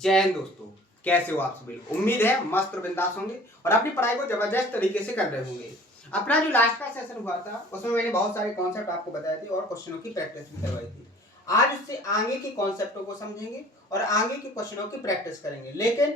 जय हिंद दोस्तों, कैसे हो आप सभी लोग। उम्मीद है मस्त और बिंदास होंगे और अपनी पढ़ाई को जबरदस्त तरीके से कर रहे होंगे। अपना जो लास्ट का सेशन हुआ था उसमें मैंने बहुत सारे कॉन्सेप्ट आपको बताए थे और क्वेश्चनों की प्रैक्टिस भी करवाई थी। आज उससे आगे के कॉन्सेप्टों को समझेंगे और आगे के क्वेश्चनों की प्रैक्टिस करेंगे। लेकिन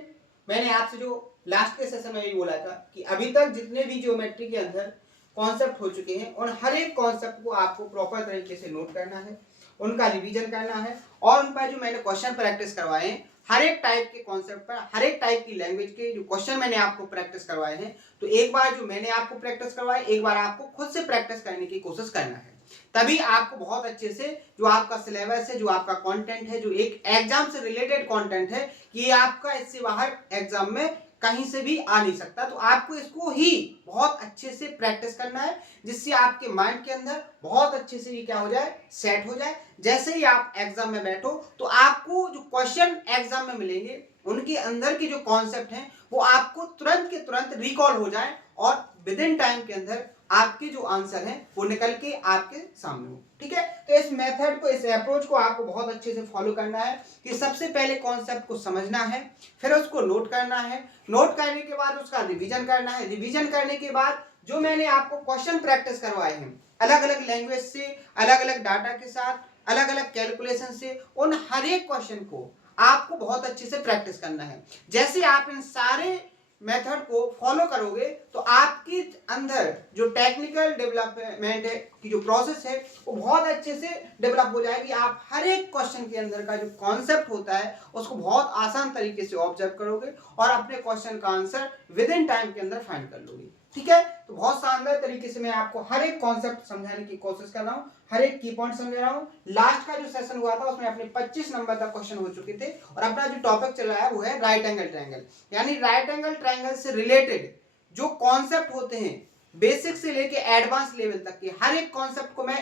मैंने आपसे जो लास्ट के सेशन में ये बोला था कि अभी तक जितने भी ज्योमेट्री के अंदर कॉन्सेप्ट हो चुके हैं उन हर एक कॉन्सेप्ट को आपको प्रॉपर तरीके से नोट करना है, उनका रिवीजन करना है और उन पर जो मैंने क्वेश्चन प्रैक्टिस करवाए हैं हर एक टाइप के कॉन्सेप्ट पर, हर एक टाइप की लैंग्वेज के जो क्वेश्चन मैंने आपको प्रैक्टिस करवाए हैं, तो एक बार जो मैंने आपको प्रैक्टिस करवाए एक बार आपको खुद से प्रैक्टिस करने की कोशिश करना है। तभी आपको बहुत अच्छे से जो आपका सिलेबस है, जो आपका कंटेंट है, जो एक एग्जाम से रिलेटेड कंटेंट है, ये आपका इससे बाहर एग्जाम में कहीं से भी आ नहीं सकता। तो आपको इसको ही बहुत अच्छे से प्रैक्टिस करना है जिससे आपके माइंड के अंदर बहुत अच्छे से ये क्या हो जाए, सेट हो जाए। जैसे ही आप एग्जाम में बैठो तो आपको जो क्वेश्चन एग्जाम में मिलेंगे उनके अंदर के जो कॉन्सेप्ट हैं वो आपको तुरंत के तुरंत रिकॉल हो जाए और विद इन टाइम के अंदर आपके जो आंसर हैं वो निकल के आपके सामने हो। ठीक है, तो इस मेथड को, इस अप्रोच को आपको बहुत अच्छे से फॉलो करना है कि सबसे पहले कॉन्सेप्ट को समझना है, फिर उसको नोट करना है, नोट करने के बाद उसका रिवीजन करना है, रिवीजन करने के बाद जो मैंने आपको क्वेश्चन प्रैक्टिस करवाए हैं अलग अलग लैंग्वेज से, अलग अलग डाटा के साथ, अलग अलग कैलकुलेशन से, उन हर एक क्वेश्चन को आपको बहुत अच्छे से प्रैक्टिस करना है। जैसे आप इन सारे मेथड को फॉलो करोगे तो आपके अंदर जो टेक्निकल डेवलपमेंट है की जो प्रोसेस है वो बहुत अच्छे से डेवलप हो जाएगी। आप हर एक क्वेश्चन के अंदर का जो कॉन्सेप्ट होता है उसको बहुत आसान तरीके से ऑब्जर्व करोगे और अपने क्वेश्चन का आंसर विद इन टाइम के अंदर फाइंड कर लोगे। ठीक है, तो बहुत शानदार तरीके से मैं आपको हर एक कॉन्सेप्ट समझाने की कोशिश कर रहा हूँ, हर एक की पॉइंट समझा रहा हूँ। लास्ट का जो सेशन हुआ था उसमें अपने 25 नंबर तक क्वेश्चन हो चुके थे और अपना जो टॉपिक चल रहा है वो है राइट एंगल ट्रायंगल। यानी राइट एंगल ट्रायंगल से रिलेटेड जो कॉन्सेप्ट होते हैं बेसिक से लेके एडवांस लेवल तक के हर एक कॉन्सेप्ट को मैं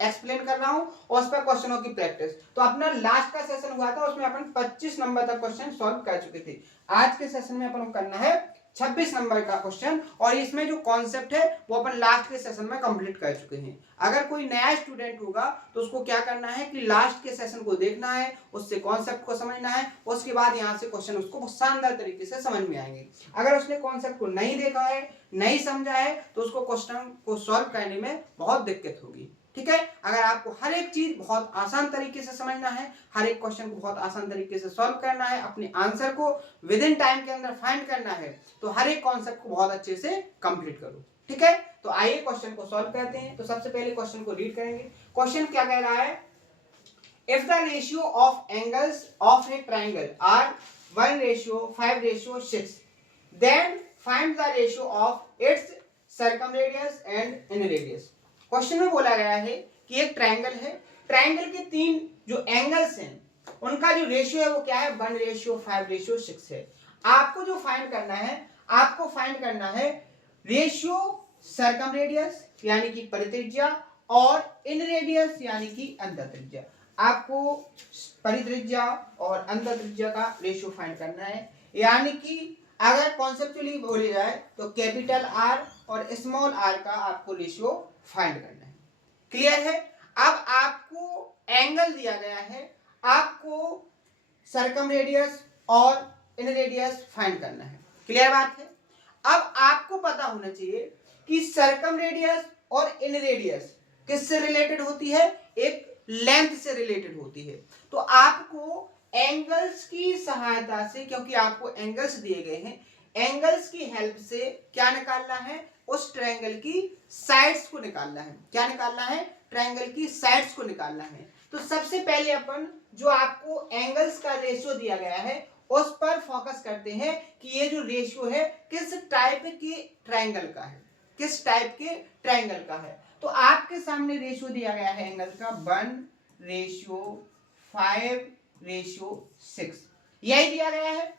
एक्सप्लेन कर रहा हूं और उस पर क्वेश्चनों की प्रैक्टिस। तो अपना लास्ट का सेशन हुआ था उसमें अपन 25 नंबर तक क्वेश्चन सॉल्व कर चुके थे। आज के सेशन में अपन को करना है 26 नंबर का क्वेश्चन और इसमें जो कॉन्सेप्ट है वो अपन लास्ट के सेशन में कंप्लीट कर चुके हैं। अगर कोई नया स्टूडेंट होगा तो उसको क्या करना है कि लास्ट के सेशन को देखना है, उससे कॉन्सेप्ट को समझना है, उसके बाद यहाँ से क्वेश्चन उसको शानदार तरीके से समझ में आएंगे। अगर उसने कॉन्सेप्ट को नहीं देखा है, नहीं समझा है तो उसको क्वेश्चन को सॉल्व करने में बहुत दिक्कत होगी। ठीक है, अगर आपको हर एक चीज बहुत आसान तरीके से समझना है, हर एक क्वेश्चन को बहुत आसान तरीके से सॉल्व करना है, अपने आंसर को विद इन टाइम के अंदर फाइंड करना है, तो हर एक कॉन्सेप्ट को बहुत अच्छे से कंप्लीट करो। ठीक है, तो आइए क्वेश्चन को सॉल्व करते हैं। तो सबसे पहले क्वेश्चन को रीड करेंगे। क्वेश्चन क्या कह रहा है, if the ratio of angles of a triangle are 1:5:6 then find the ratio of its circumradius and inradius. Question में बोला गया है कि एक ट्रायंगल है, ट्रायंगल के तीन जो एंगल्स हैं उनका जो रेशियो है वो क्या है, 1:5:6 है। आपको जो फाइंड करना है, आपको फाइंड करना है रेशियो सर्कमरेडियस यानी कि परित्रिज्या और इनरेडियस यानी कि अंतःत्रिज्या। आपको परित्रिज्या और अंतःत्रिज्या का रेशियो फाइंड करना है। यानी कि अगर कॉन्सेप्चुअली बोली जाए तो कैपिटल आर और स्मॉल आर का आपको रेशियो फाइंड करना है। क्लियर है। अब आपको एंगल दिया गया है, आपको सर्कमरेडियस और इनरेडियस फाइंड करना है। क्लियर बात है। अब आपको पता होना चाहिए कि सर्कमरेडियस और इनरेडियस किससे रिलेटेड होती है, एक लेंथ से रिलेटेड होती है। तो आपको एंगल्स की सहायता से, क्योंकि आपको एंगल्स दिए गए हैं, एंगल्स की हेल्प से क्या निकालना है, उस ट्रायंगल की साइड्स को निकालना है। क्या निकालना है, ट्रायंगल की साइड्स को निकालना है। तो सबसे पहले अपन जो आपको एंगल्स का रेशियो दिया गया है उस पर फोकस करते हैं कि ये जो रेशियो है किस टाइप के ट्रायंगल का है, किस टाइप के ट्रायंगल का है। तो आपके सामने रेशियो दिया गया है एंगल का 1:5:6 यही दिया गया है।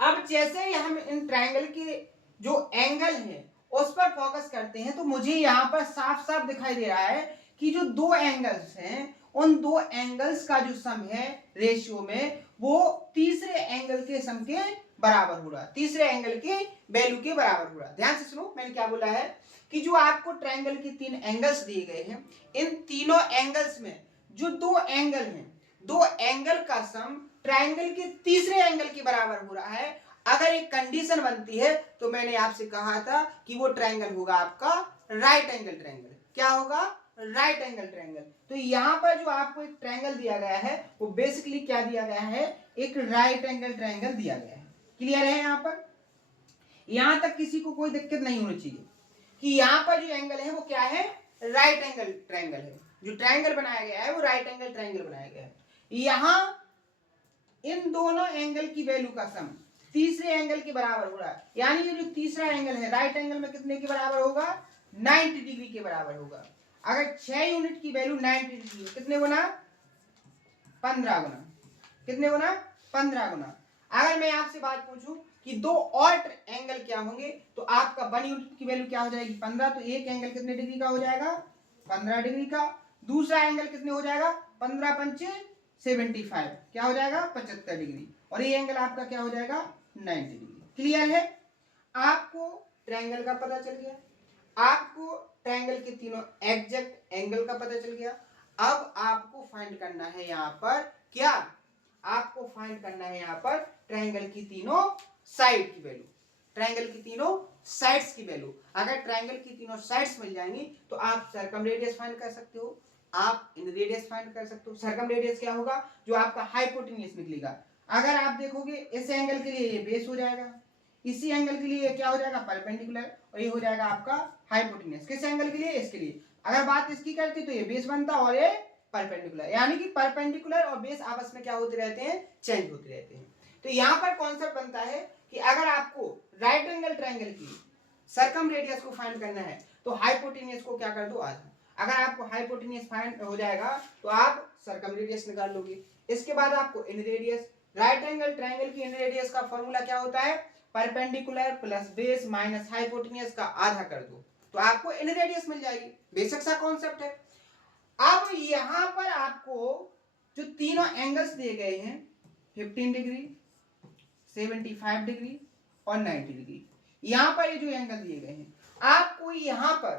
अब जैसे ही हम इन ट्रायंगल के जो एंगल है उस पर फोकस करते हैं तो मुझे यहाँ पर साफ साफ दिखाई दे रहा है कि जो दो एंगल्स हैं उन दो एंगल्स का जो सम है रेशियो में वो तीसरे एंगल के सम के बराबर हो रहा है, तीसरे एंगल के वैल्यू के बराबर हो रहा है। ध्यान से सुनो, मैंने क्या बोला है कि जो आपको ट्रायंगल के तीन एंगल्स दिए गए हैं, इन तीनों एंगल्स में जो दो एंगल हैं, दो एंगल का सम ट्रायंगल के तीसरे एंगल के बराबर हो रहा है, अगर एक कंडीशन बनती है तो मैंने आपसे कहा था कि वो ट्रायंगल होगा आपका राइट एंगल ट्रायंगल। क्या होगा? Right angle triangle. तो यहां पर जो आपको एक ट्रायंगल दिया गया है वो बेसिकली क्या दिया गया है? एक राइट एंगल ट्रायंगल दिया गया है। क्लियर है? यहां पर यहां तक किसी को कोई दिक्कत नहीं होनी चाहिए कि यहां पर जो एंगल है वो क्या है? राइट एंगल ट्रायंगल है। जो ट्रायंगल बनाया गया है वो राइट एंगल ट्रायंगल बनाया गया है। यहां इन दोनों एंगल की वैल्यू का सम तीसरे एंगल के बराबर हो रहा है, यानी ये जो तीसरा एंगल है राइट एंगल में कितने के बराबर होगा? 90 डिग्री के बराबर होगा। अगर 6 यूनिट की वैल्यू 90 डिग्री है, कितने गुना? 15 गुना। कितने गुना? 15 गुना। अगर मैं आपसे बात पूछूं कि दो और एंगल क्या होंगे, तो आपका 1 यूनिट की वैल्यू क्या हो जाएगी? 15। तो एक एंगल कितने डिग्री का हो जाएगा? 15 डिग्री का। दूसरा एंगल कितने हो जाएगा? 15 पंचे 75, क्या हो जाएगा? 75 डिग्री। और ये एंगल आपका क्या हो जाएगा? 90 डिग्री। क्लियर है? आपको ट्रायंगल का पता चल गया, आपको ट्रायंगल के तीनों एग्जैक्ट एंगल का पता चल गया। अब आपको फाइंड करना है यहां पर क्या? आपको फाइंड करना है यहां पर ट्रायंगल की तीनों साइड की वैल्यू। ट्रायंगल की तीनों साइड्स की वैल्यू। अगर ट्रायंगल की तीनों साइड्स मिल जाएंगी तो आप सर्कमरेडियस फाइंड कर सकते हो, आप इन रेडियस फाइंड कर सकते हो। सर्कमरेडियस क्या होगा? जो आपका हाइपोटेन्यूज निकलेगा। अगर आप देखोगे इस एंगल के लिए ये बेस हो जाएगा, इसी एंगल के लिए क्या हो जाएगा? परपेंडिकुलर, और ये हो जाएगा आपका हाइपोटेन्यूज। किस एंगल के लिए? इसके लिए। अगर बात इसकी करती तो ये बेस बनता और ये परपेंडिकुलर, यानी कि परपेंडिकुलर और बेस आपस में क्या होते रहते हैं? चेंज होते रहते हैं। तो यहां पर कॉन्सेप्ट बनता है कि अगर आपको राइट एंगल ट्रायंगल की सर्कमरेडियस को फाइंड करना है तो हाइपोटेन्यूज को क्या कर दो? आधा। अगर आपको हाइपोटेन्यूज फाइंड हो जाएगा तो आप सर्कमरेडियस निकाल लोगे। इसके बाद आपको इन रेडियस, राइट एंगल ट्रायंगल की इन रेडियस का फॉर्मूला क्या होता है? Perpendicular plus base minus hypotenuse का आधा कर दो तो आपको इन रेडियस मिल जाएगी। बेसिक सा कॉन्सेप्ट है। अब यहां पर आपको जो तीनों एंगल्स दिए गए हैं 15 डिग्री, 75 डिग्री और 90 डिग्री, यहां पर ये जो एंगल दिए गए हैं, आपको यहां पर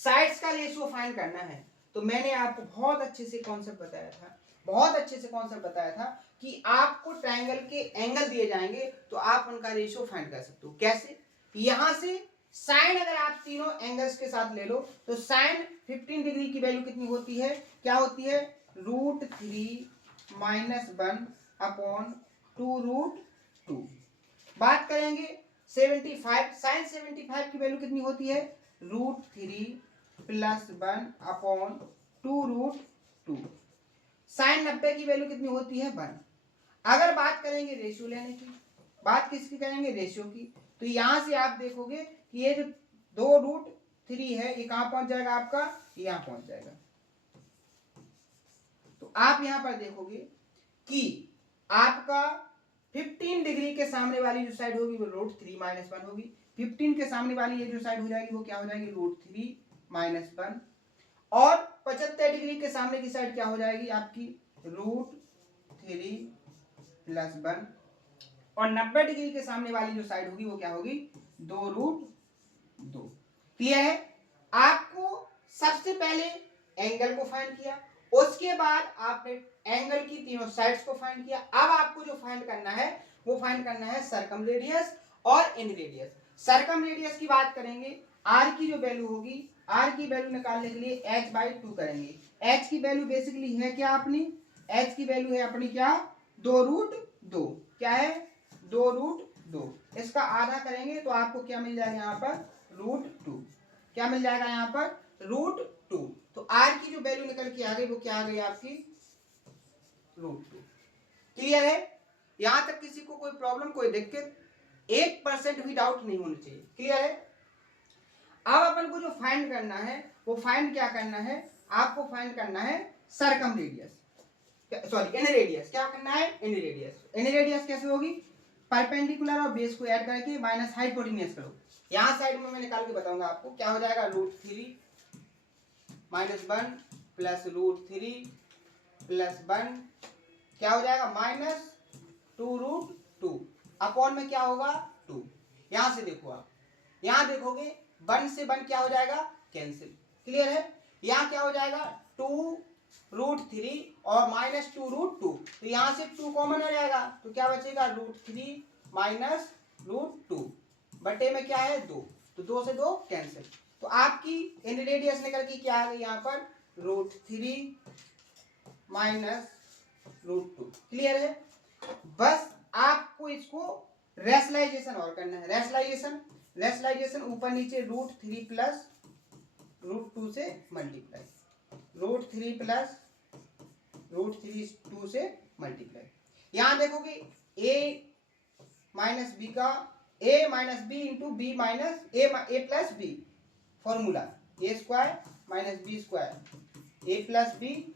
साइड्स का रेशियो फाइंड करना है। तो मैंने आपको बहुत अच्छे से कॉन्सेप्ट बताया था, बहुत अच्छे से कॉन्सेप्ट बताया था कि आपको ट्रायंगल के एंगल दिए जाएंगे तो आप उनका रेशियो फाइंड कर सकते हो। कैसे? यहां से साइन अगर आप तीनों एंगल्स के साथ ले लो तो साइन 15 डिग्री की वैल्यू कितनी होती है? क्या होती है? √3 - 1 अपॉन 2√2। बात करेंगे 75, साइन 75 की वैल्यू कितनी होती है? √3 + 1 अपॉन 2√2। साइन 90 की वैल्यू कितनी होती है? 1। अगर बात करेंगे रेशियो लेने की, बात किसकी करेंगे? रेशियो की। तो यहां से आप देखोगे कि ये जो 2√3 है ये कहां पहुंच जाएगा? आपका यहां पहुंच जाएगा। तो आप यहां पर देखोगे कि आपका 15 डिग्री के सामने वाली जो साइड होगी वो √3 - 1 होगी। 15 के सामने वाली ये जो साइड हो जाएगी वो क्या हो जाएगी? √3 - 1। और 75 डिग्री के सामने की साइड क्या हो जाएगी आपकी? √3 + 1। और 90 डिग्री के सामने वाली जो साइड होगी वो क्या होगी? 2√2। क्लियर है? आपको सबसे पहले एंगल को फाइंड किया, उसके बाद आपने एंगल की तीनों साइड्स को फाइंड किया। अब आपको जो फाइंड करना है वो फाइंड करना है सर्कमरेडियस और इन रेडियस। सर्कमरेडियस की बात करेंगे, आर की जो वैल्यू होगी, आर की वैल्यू निकालने के लिए h/2 करेंगे। h की वैल्यू बेसिकली है क्या अपनी? h की वैल्यू है अपनी क्या? 2√2। क्या है? 2√2। इसका आधा करेंगे तो आपको क्या मिल जाएगा यहाँ पर? √2। क्या मिल जाएगा यहाँ पर? √2। तो r की जो वैल्यू निकल के आ गई वो क्या आ गई आपकी? √2। क्लियर है? यहां तक किसी को कोई प्रॉब्लम, कोई दिक्कत, 1% भी डाउट नहीं होना चाहिए। क्लियर है? अब अपन को जो फाइंड करना है वो फाइंड क्या करना है? आपको फाइंड करना है सर्कमरेडियस, सॉरी इन रेडियस। क्या करना है? इन रेडियस। इन रेडियस कैसे होगी? परपेंडिकुलर और बेस को ऐड करके माइनस हाइपोटेन्यूज करो। यहां साइड में मैं निकाल के बताऊंगा आपको। क्या हो जाएगा? √3 - 1 + √3 + 1 क्या हो जाएगा? -2√2 अपॉन में क्या होगा? 2। यहां से देखो, आप यहां देखोगे 1 से 1 क्या हो जाएगा? कैंसिल। क्लियर है? यहां क्या हो जाएगा? 2 √3 और -2 √2, तो यहाँ से 2 कॉमन हो जाएगा, तो क्या बचेगा √3 -√2 बटे में क्या है 2, तो 2 से 2 कैंसिल। तो आपकी इन रेडियस निकल के क्या आ गई यहाँ पर √3 -√2। क्लियर है? बस आपको इसको रेशनलाइजेशन और करना है। रेशनलाइजेशन ऊपर नीचे √3 प्लस √2 से मल्टीप्लाई, √3 प्लस √3 2 से मल्टीप्लाई। यहां देखोगे a माइनस बी का a minus B into B minus A plus B, formula a square minus B square A plus B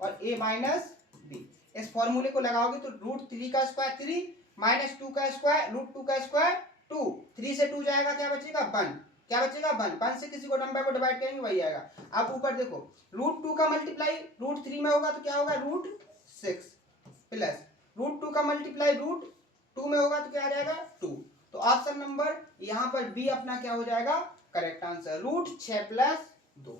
और a माइनस बी। इस फॉर्मूले को लगाओगे तो √3 का स्क्वायर 3 माइनस 2 का स्क्वायर √2 का स्क्वायर 2, 3 से 2 जाएगा, क्या बचेगा 1, क्या बचेगा 1, 1 से किसी को नंबर को डिवाइड करेंगे वही आएगा। अब ऊपर देखो √2 का मल्टीप्लाई √3 में होगा तो क्या होगा √6 प्लस √2 का मल्टीप्लाई √2 में होगा तो क्या आ जाएगा 2। तो ऑप्शन नंबर यहाँ पर बी अपना क्या हो जाएगा करेक्ट आंसर, √6 प्लस 2।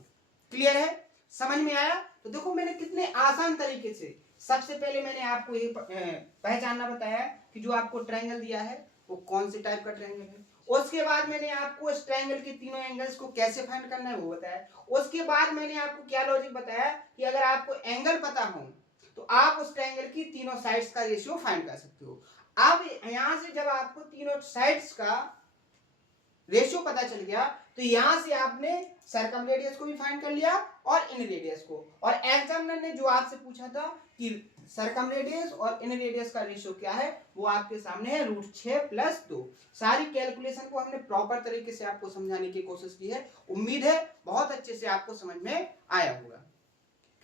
क्लियर है? समझ में आया? तो देखो मैंने कितने आसान तरीके से, सबसे पहले मैंने आपको ये पहचानना बताया कि जो आपको ट्रायंगल दिया है वो कौन से टाइप का ट्रायंगल है। उसके बाद मैंने आपको इस ट्रायंगल के तीनों एंगल्स को कैसे फाइंड करना है वो बताया। उसके बाद मैंने आपको क्या लॉजिक बताया कि अगर आपको एंगल पता हो तो आप उस ट्रायंगल की तीनों साइड्स का रेशियो फाइंड कर सकते हो। अब यहां से जब आपको तीनों साइड्स का रेशियो पता चल गया तो यहां से आपने सर्कमरेडियस को भी फाइंड कर लिया और इन रेडियस को, और एग्जामिनर ने जो आपसे पूछा था कि सर्कमरेडियस और इन रेडियस का रेशियो क्या है वो आपके सामने है √6 प्लस 2। सारी कैलकुलेशन को हमने प्रॉपर तरीके से आपको समझाने की कोशिश की है। उम्मीद है बहुत अच्छे से आपको समझ में आया होगा।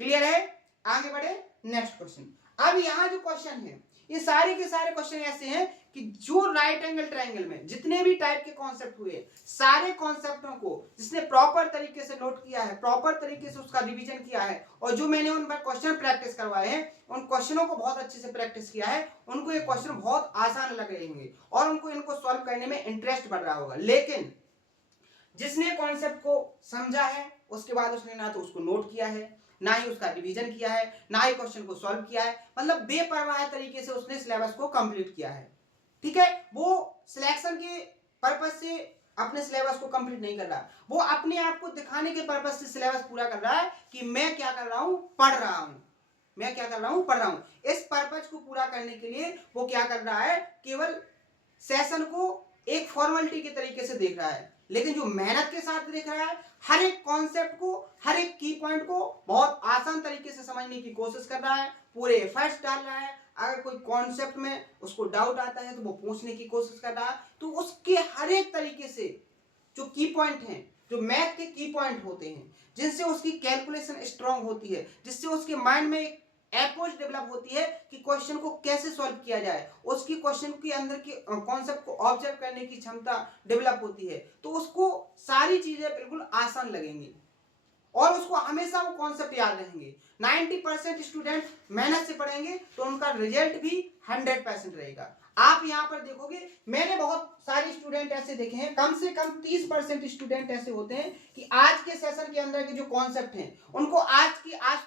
क्लियर है? आगे बढ़े नेक्स्ट क्वेश्चन। अब यहाँ जो क्वेश्चन है ये सारे के सारे क्वेश्चन ऐसे हैं कि जो राइट एंगल ट्रायंगल में जितने भी टाइप के कॉन्सेप्ट हुए सारे कॉन्सेप्टों को जिसने प्रॉपर तरीके से नोट किया है, प्रॉपर तरीके से उसका रिवीजन किया है और जो मैंने उन पर क्वेश्चन प्रैक्टिस करवाए हैं उन क्वेश्चनों को बहुत अच्छे से प्रैक्टिस किया है, उनको ये क्वेश्चन बहुत आसान लग रहे होंगे और उनको इनको सॉल्व करने में इंटरेस्ट बढ़ रहा होगा। लेकिन जिसने कॉन्सेप्ट को समझा है उसके बाद उसने ना तो उसको नोट किया है, ना ही उसका रिवीजन किया है, ना ही क्वेश्चन को सॉल्व किया है, मतलब बेपरवाह तरीके से उसने सिलेबस को कंप्लीट किया है। ठीक है? वो सिलेक्शन के पर्पस से अपने सिलेबस को कंप्लीट नहीं कर रहा, वो अपने आप को दिखाने के पर्पस से सिलेबस पूरा कर रहा है कि मैं क्या कर रहा हूं, पढ़ रहा हूं, मैं क्या कर रहा हूं, पढ़ रहा हूं। इस पर्पस को पूरा करने के लिए वो क्या कर रहा है, केवल सेशन को एक फॉर्मेलिटी के तरीके से देख रहा है, लेकिन जो मेहनत के साथ देख रहा है हर एक कॉन्सेप्ट को, हर एक की पॉइंट को बहुत आसान तरीके से समझने की कोशिश कर रहा है, पूरे एफर्ट्स डाल रहा है। अगर कोई कॉन्सेप्ट में उसको डाउट आता है तो वो पूछने की कोशिश कर रहा है, तो उसके हर एक तरीके से जो की पॉइंट हैं, जो मैथ के की पॉइंट होते हैं, जिनसे उसकी कैलकुलेशन स्ट्रांग होती है, जिससे उसके माइंड में एक अप्रोच डेवलप होती है कि क्वेश्चन को कैसे सॉल्व किया जाए, उसकी क्वेश्चन के अंदर के कॉन्सेप्ट को ऑब्जर्व करने की क्षमता डेवलप होती है, तो उसको सारी चीजें बिल्कुल आसान लगेंगी और उसको हमेशा वो कॉन्सेप्ट याद रहेंगे। 90% स्टूडेंट मेहनत से पढ़ेंगे तो उनका रिजल्ट भी 100% रहेगा। आप यहाँ पर देखोगे मैंने बहुत सारे स्टूडेंट ऐसे देखे हैं, कम से कम 30% स्टूडेंट ऐसे होते हैं कि आज के सेशन के अंदर के जो कॉन्सेप्ट हैं उनको आज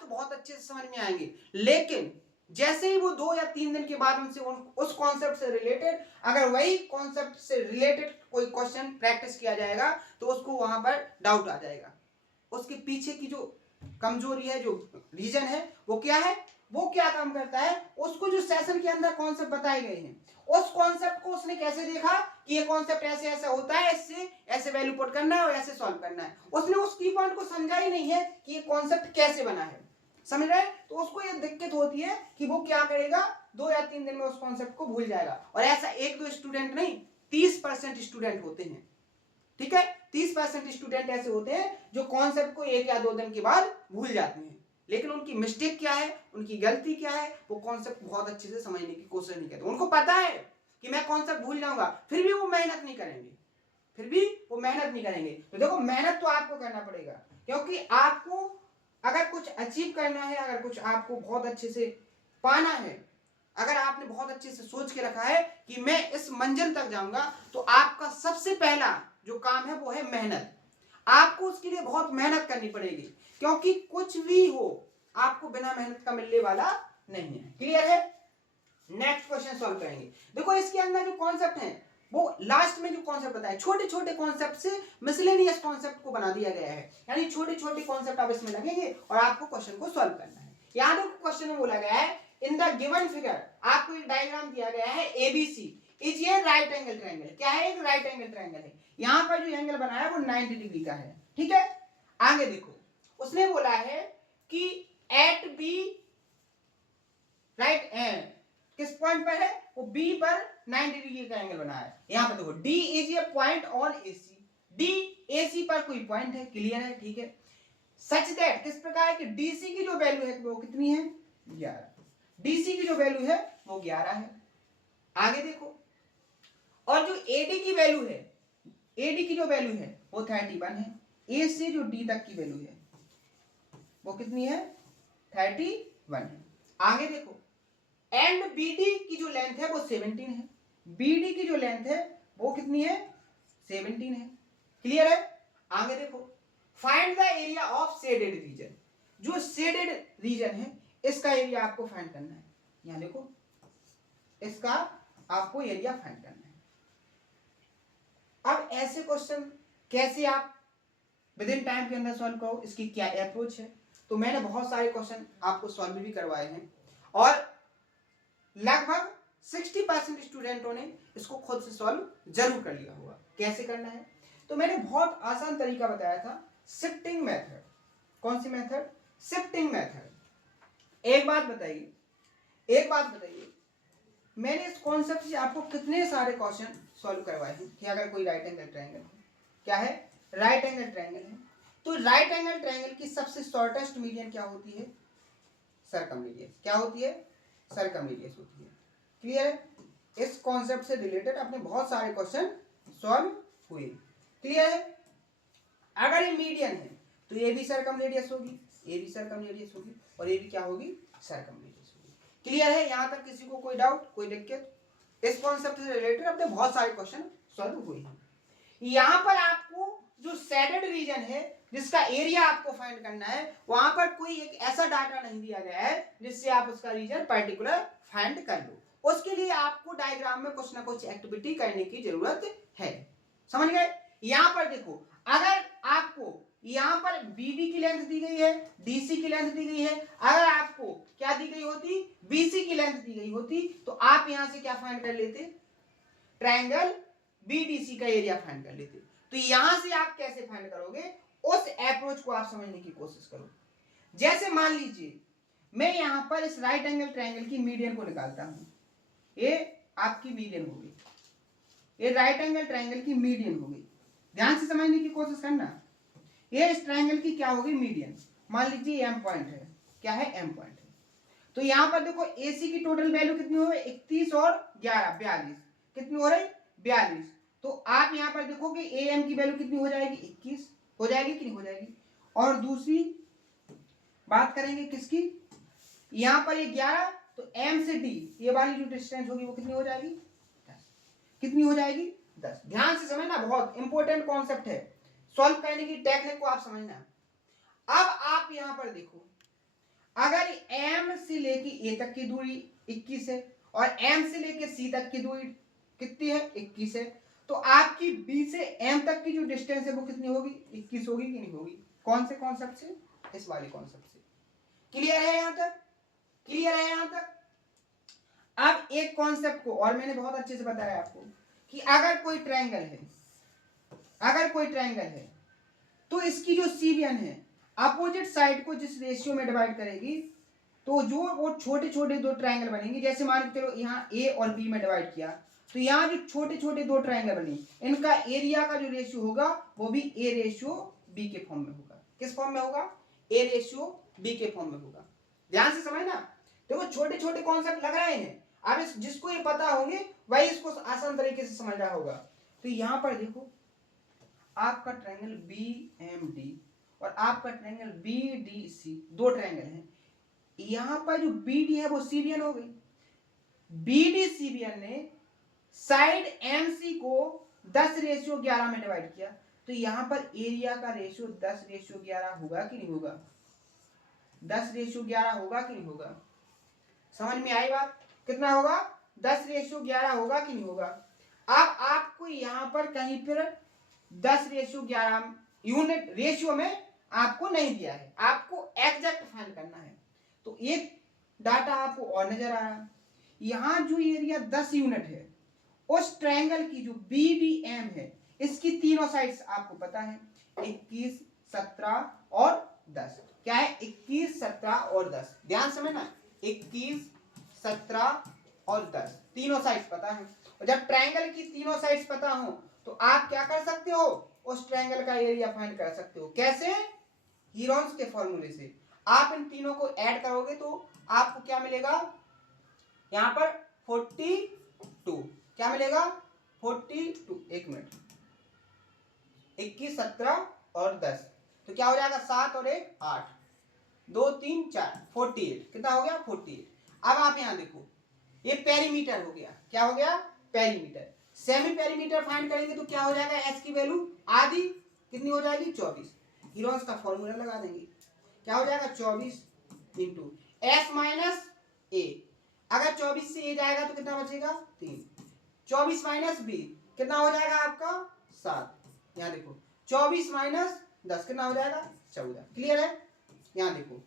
तो बहुत अच्छे से समझ में आएंगे, लेकिन जैसे ही वो 2 या 3 दिन के बाद उनसे उस कॉन्सेप्ट से रिलेटेड अगर वही कॉन्सेप्ट से रिलेटेड कोई क्वेश्चन प्रैक्टिस किया जाएगा तो उसको वहां पर डाउट आ जाएगा। उसके पीछे की जो कमजोरी है, जो रीजन है वो क्या है, वो क्या काम करता है, उसको जो सेशन के अंदर कॉन्सेप्ट बताए गए हैं उस कॉन्सेप्ट को उसने कैसे देखा कि ये कॉन्सेप्ट ऐसे ऐसा होता है, इससे ऐसे वैल्यू पुट करना है और ऐसे सॉल्व करना है, उसने उस की पॉइंट को समझा ही नहीं है कि ये कॉन्सेप्ट कैसे बना है। समझ रहे? तो उसको ये दिक्कत होती है कि वो क्या करेगा, 2 या 3 दिन में उस कॉन्सेप्ट को भूल जाएगा। और ऐसा 1-2 स्टूडेंट नहीं, 30% स्टूडेंट होते हैं। ठीक है? 30% स्टूडेंट ऐसे होते हैं जो कॉन्सेप्ट को 1 या 2 दिन के बाद भूल जाते हैं, लेकिन उनकी मिस्टेक क्या है, उनकी गलती क्या है, वो कॉन्सेप्ट बहुत अच्छे से समझने की कोशिश नहीं करते। उनको पता है कि मैं कॉन्सेप्ट भूल जाऊंगा, फिर भी वो मेहनत नहीं करेंगे, तो देखो मेहनत तो आपको करना पड़ेगा, क्योंकि आपको अगर कुछ अचीव करना है, अगर कुछ आपको बहुत अच्छे से पाना है, अगर आपने बहुत अच्छे से सोच के रखा है कि मैं इस मंजिल तक जाऊंगा, तो आपका सबसे पहला जो काम है वो है मेहनत। आपको उसके लिए बहुत मेहनत करनी पड़ेगी, क्योंकि कुछ भी हो आपको बिना मेहनत का मिलने वाला नहीं है। क्लियर है? नेक्स्ट क्वेश्चन सॉल्व करेंगे। देखो इसके अंदर जो कॉन्सेप्ट है वो लास्ट में जो कॉन्सेप्ट बताया, छोटे छोटे कॉन्सेप्ट से मिसलेनियस कॉन्सेप्ट को बना दिया गया है, यानी छोटे छोटे कॉन्सेप्ट आप इसमें लगेंगे और आपको क्वेश्चन को सॉल्व करना है। यहाँ देखो क्वेश्चन में बोला गया है इन द गिवन फिगर, आपको एक डायग्राम दिया गया है ABC is a right angle triangle. क्या है? एक राइट एंगल ट्रायंगल है। यहाँ पर जो एंगल बनाया है वो 90 डिग्री का है। ठीक है, आगे देखो उसने बोला है कि एट बी राइट एंड किस पॉइंट पर है? वो बी पर 90 डिग्री का एंगल बना है। यहां पर देखो D is a point on AC, D AC पर कोई पॉइंट है। क्लियर है? ठीक है, सच दैट किस प्रकार कि डीसी की जो वैल्यू है वो कितनी है? 11। डीसी की जो वैल्यू है वो 11 है। आगे देखो, और जो एडी की वैल्यू है, एडी की जो वैल्यू है वो 31 है। ए से जो डी तक की वैल्यू है वो कितनी है? 31 है। आगे देखो, एंड बीडी की जो लेंथ है वो 17 है। बीडी की जो लेंथ है वो कितनी है? 17 है। क्लियर है? आगे देखो, find the area of shaded region. जो शेडेड रीजन है इसका एरिया आपको फाइंड करना है। यहां देखो, इसका आपको एरिया फाइंड करना है। अब ऐसे क्वेश्चन कैसे आप विद इन टाइम के अंदर सॉल्व करो, इसकी क्या अप्रोच है? तो मैंने बहुत सारे क्वेश्चन आपको सॉल्व भी करवाए हैं और लगभग 60% स्टूडेंटों ने इसको खुद से सॉल्व जरूर कर लिया होगा। कैसे करना है? तो मैंने बहुत आसान तरीका बताया था, शिफ्टिंग मेथड। कौन सी मेथड? Shifting method. एक बात बताइए, मैंने इस कॉन्सेप्ट से आपको कितने सारे क्वेश्चन सॉल्व करवाए हैं कि अगर कोई राइट एंगल ट्रायंगल है, क्या है? राइट एंगल ट्रायंगल है, तो राइट एंगल ट्रायंगल की सबसे शॉर्टेस्ट मीडियन क्या होती है? सर्कमरेडियस। क्या होती है? सर्कमरेडियस होती है। क्लियर है? इस कॉन्सेप्ट से रिलेटेड अपने बहुत सारे क्वेश्चन सॉल्व हुए। क्लियर है? अगर ये मीडियन है तो ये भी सर्कमरेडियस होगी, ये भी सर्कमरेडियस होगी और ये भी क्या होगी? सर्कमरेडियस होगी। क्लियर है? यहां तक किसी को कोई डाउट, कोई दिक्कत? इस कॉन्सेप्ट से रिलेटेड अपने बहुत सारे क्वेश्चन सॉल्व हुए हैं। यहां पर आपको जो शेडेड रीजन है जिसका एरिया आपको फाइंड करना है, वहां पर कोई एक ऐसा डाटा नहीं दिया गया है जिससे आप उसका रीजन पर्टिकुलर फाइंड कर लो। उसके लिए आपको डायग्राम में कुछ ना कुछ एक्टिविटी करने की जरूरत है। समझ गए? यहां पर देखो, अगर आपको यहां पर बीडी की लेंथ दी गई है, डीसी की लेंथ दी गई है, अगर आपको क्या दी गई होती? बीसी की लेंथ दी गई होती, तो आप यहां से क्या फाइंड कर लेते? ट्रायंगल बीडीसी का एरिया फाइंड कर लेते। तो यहां से आप कैसे फाइंड करोगे, उस अप्रोच को आप समझने की कोशिश करो। जैसे मान लीजिए मैं यहां पर इस राइट एंगल ट्रायंगल की मीडियन को निकालता हूं, ये आपकी मीडियन होगी, ये राइट एंगल ट्रायंगल की मीडियन होगी। ध्यान से समझने की कोशिश करना, ये इस ट्रायंगल की क्या होगी? मीडियन। मान लीजिए एम पॉइंट है, क्या है? एम पॉइंट है। तो यहां पर देखो एसी की टोटल वैल्यू कितनी हो रही? 31 और 11 42। कितनी हो रही? 42। तो आप यहां पर देखोगे ए एम की वैल्यू कितनी हो जाएगी? 21 हो जाएगी कि नहीं हो जाएगी? और दूसरी बात करेंगे किसकी? यहां पर ये 11, तो एम से डी ये वाली जो डिस्टेंस होगी वो कितनी हो जाएगी? 10। कितनी हो जाएगी? 10। ध्यान से समझना, बहुत इंपॉर्टेंट कॉन्सेप्ट है, सॉल्व करने की टेक्निक को आप समझना। अब आप यहां पर देखो, अगर एम से लेके ए तक की दूरी 21 है और एम से लेके सी तक की दूरी कितनी है? 21 है, तो आपकी बी से एम तक की जो डिस्टेंस है वो कितनी होगी? 21 होगी कि नहीं होगी? कौन से कॉन्सेप्ट से? इस वाले कॉन्सेप्ट से। क्लियर है यहां तक? क्लियर है यहां तक? अब एक कॉन्सेप्ट को और मैंने बहुत अच्छे से बताया आपको कि अगर कोई ट्रायंगल है, तो इसकी जो सीबियन है अपोजिट साइड को जिस रेशियो में डिवाइड करेगी, तो जो वो छोटे छोटे दो ट्रायंगल बनेंगे, जैसे मान के चलो यहाँ ए और बी में डिवाइड किया, तो यहाँ जो छोटे छोटे दो ट्रायंगल बने, इनका एरिया का जो रेशियो होगा वो भी ए रेशियो बी के फॉर्म में होगा। किस फॉर्म में होगा? ए रेशियो बी के फॉर्म में होगा। ध्यान से समझना, देखो छोटे छोटे कॉन्सेप्ट लग रहे हैं, अब जिसको ये पता होंगे वही इसको आसान तरीके से समझ रहा होगा। तो यहां पर देखो, आपका ट्रायंगल बी एम डी और आपका ट्रायंगल बी डी सी, दो ट्रायंगल हैं। यहां पर जो बी डी है वो सीबियन हो गई। बी डी सीबियन ने साइड एम सी को 10:11 में डिवाइड किया, तो यहां पर एरिया का रेशियो 10:11 होगा कि नहीं होगा? 10:11 होगा कि नहीं होगा? समझ में आई बात? कितना होगा? 10:11 होगा कि नहीं होगा? अब आपको यहाँ पर कहीं पर 10:11 यूनिट रेशियो में आपको नहीं दिया है, आपको एग्जैक्ट फाइंड करना है। तो एक डाटा आपको और नजर आ रहा है, यहाँ जो एरिया 10 यूनिट है, उस ट्रायंगल की जो BDM है, इसकी तीनों साइड्स आपको पता है, 21, 17 और 10। क्या है? 21, 17 और 10। ध्यान समझना, 21, 17 और 10 तीनों साइड्स पता है। और जब ट्रायंगल की तीनों साइड्स पता हो तो आप क्या कर सकते हो? उस ट्रायंगल का एरिया फाइंड कर सकते हो। कैसे? हीरोन्स के फॉर्मूले से। आप इन तीनों को ऐड करोगे तो आपको क्या मिलेगा? यहां पर 42। क्या मिलेगा? 42। एक मिनट, 21, 17 और 10 तो क्या हो जाएगा? 7 और 1 8, 2 3 4, 48। कितना हो गया? 48। अब आप यहां देखो, ये पेरीमीटर हो गया। क्या हो गया? पेरीमीटर। सेमी पेरीमीटर फाइंड करेंगे तो क्या हो जाएगा? एस की वैल्यू आधी कितनी हो जाएगी? 24। हीरोन्स का फॉर्मूला लगा देंगे। क्या हो जाएगा? 24 इंटू एस माइनस ए। अगर 24 से ए जाएगा तो कितना बचेगा? 3। 24 माइनस बी कितना हो जाएगा आपका? 7। यहाँ देखो 24 माइनस 10 कितना हो जाएगा? 14। क्लियर है? यहाँ देखो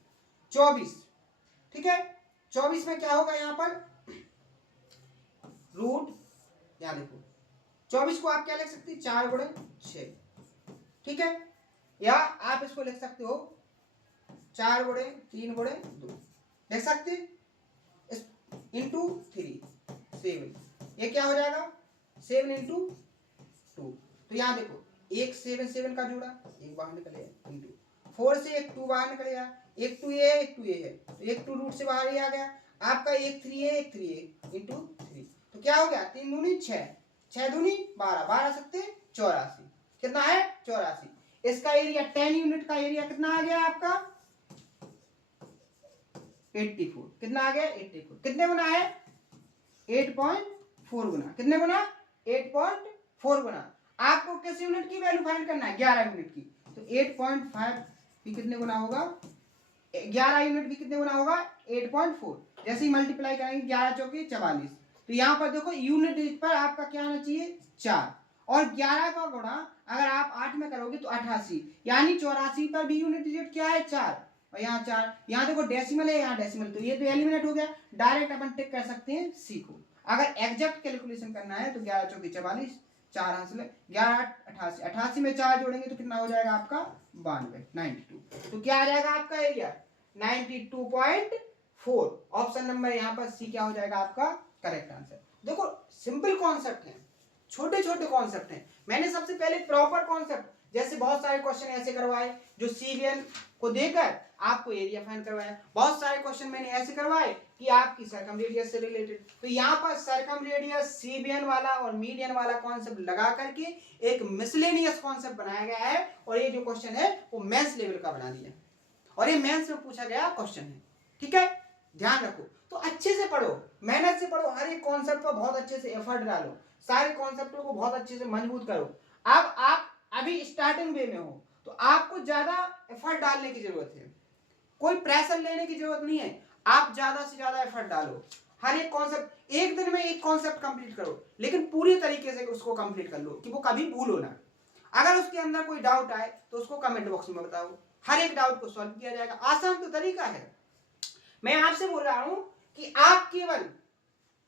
24, ठीक है। 24 में क्या होगा? यहाँ पर रूट, यहाँ देखो 24 को आप क्या लिख सकते हैं? 4 गुणे 6, ठीक है। या आप इसको लिख सकते हो 4 गुणे 3 गुणे 2 लिख सकते इंटू 3 7। ये क्या हो जाएगा? 7 इंटू 2। तो यहाँ देखो एक 7 7 का जोड़ा, एक बाहर निकल गया, इंटू 4 से एक 2 बाहर निकल गया, एक 2 ये है एक 2 ये है, तो एक 2 रूट से बाहर ही आ गया। आपका एक 3 है एक 3 है इंटू 3। तो क्या हो गया? 3 दूनी 6, 6 दूनी 12, 12 सत्ते 84। कितना है? 84। इसका एरिया 10 यूनिट का एरिया कितना आ गया आपका? 84। कितना आ गया? 84। कितने गुना है? 8.4 गुना। कितने गुना? 8.4 गुना। आपको किस यूनिट की वैल्यू फाइंड करना है? 11 यूनिट की। तो 8.5 भी कितने गुना होगा? 11 यूनिट भी कितने गुना होगा? 8.4। जैसे ही मल्टीप्लाई करेंगे 11 चौके 44। तो यहां पर देखो यूनिट डिजिट पर आपका क्या आना चाहिए? 4। और 11 का गुणा अगर आप 8 में करोगे तो 88, यानी 84 पर भी यूनिट डिजिट क्या है? 4। और यहाँ 4, यहाँ देखो डेसिमल है, यहाँ डेसिमल, तो ये तो एलिमिनेट हो गया। डायरेक्ट अपन टिक कर सकते हैं सी को। अगर एग्जैक्ट कैलकुलेशन करना है तो 11 चौके 44, 4 हासिल है, 11 88, 88 में 4 जोड़ेंगे तो कितना हो जाएगा आपका? 92, 92। तो क्या आ जाएगा आपका एरिया? 92.4। ऑप्शन नंबर यहाँ पर सी क्या हो जाएगा आपका करेक्ट आंसर। देखो सिंपल कॉन्सेप्ट है, छोटे छोटे कॉन्सेप्ट हैं। मैंने सबसे पहले प्रॉपर कॉन्सेप्ट, जैसे बहुत सारे क्वेश्चन ऐसे करवाए जो सीरियल को देकर आपको एरिया फाइंड करवाया। बहुत सारे क्वेश्चन मैंने ऐसे करवाए कि आपकी सर्कमरेडियस से रिलेटेड। तो यहाँ पर सर्कमरेडियस, सीबियन वाला और मीडियन वाला कॉन्सेप्ट लगा करके एक मिसलेनियस कॉन्सेप्ट बनाया गया है। और ये जो क्वेश्चन है वो मेंस लेवल का बना दिया और ये मेंस में पूछा गया क्वेश्चन है, ठीक है। ध्यान रखो, तो अच्छे से पढ़ो, मेहनत से पढ़ो, हर एक कॉन्सेप्ट पर बहुत अच्छे से एफर्ट डालो, सारे कॉन्सेप्टों को बहुत अच्छे से मजबूत करो। अब आप अभी स्टार्टिंग वे में हो तो आपको ज्यादा एफर्ट डालने की जरूरत है, कोई प्रेशर लेने की जरूरत नहीं है। आप ज्यादा से ज्यादा एफर्ट डालो, हर एक कॉन्सेप्ट एक दिन में एक कॉन्सेप्ट कंप्लीट करो, लेकिन पूरी तरीके से उसको कंप्लीट कर लो कि वो कभी भूलो ना। अगर उसके अंदर कोई डाउट आए तो उसको कमेंट बॉक्स में बताओ, हर एक डाउट को सॉल्व किया जाएगा। आसान तो तरीका है। मैं आपसे बोल रहा हूं कि आप केवल,